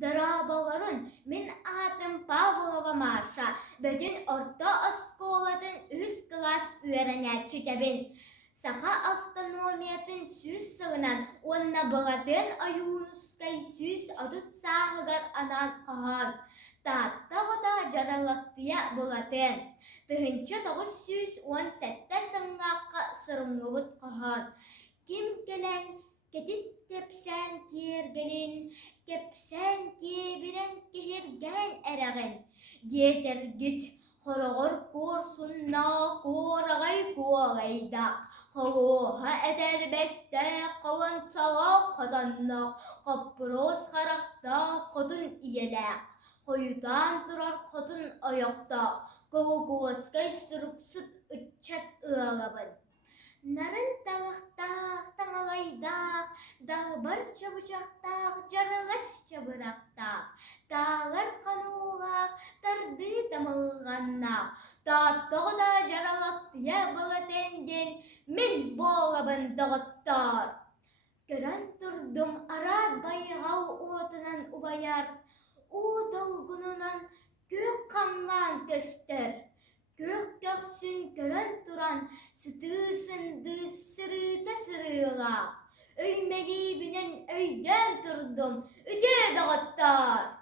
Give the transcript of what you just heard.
Darabaların min atın Pavlova Maşa, bütün orta oskolatın üst klas öğrenetçi tebin. Saha автономиятын сүз сығынан, онна бұлатын аюнускай сүз адут сағығар анан қаған. Таттағы да жаралақтыя бұлатын. Тыхынчы тоғыз сүз он сәтті сыңғаққа сырыңғыбыт қаған. Ким келен кетит тепсән кергелин, кепсән кебірен кехерген әрәғін. Детергіт Хорогор курсунна корагай коагайдак. Хавоха этербесте қалансаға қаданнақ. Қапрос қарақта қодын иеләк. Қойутан тұрар қодын аяқтақ. Ковогоскай сұрықсыт үтчат ұғалабын. Нарын тағақтақ, таңалайдақ, дағбар чабычақтақ, жарылас чабырақтақ, тағыр қанулақ, тарды тамылғаннақ, таттығы да жаралақтыя бұлатенден мен болабын дағыттар. Көрін тұрдым арад байғау отынан убаяр, о дауғынынан көк қанған көстір. Көк көксін көрін тұран, сытысынды сырыта сырыға. Өймеги бінен өйден тұрдым, үте дағыттар.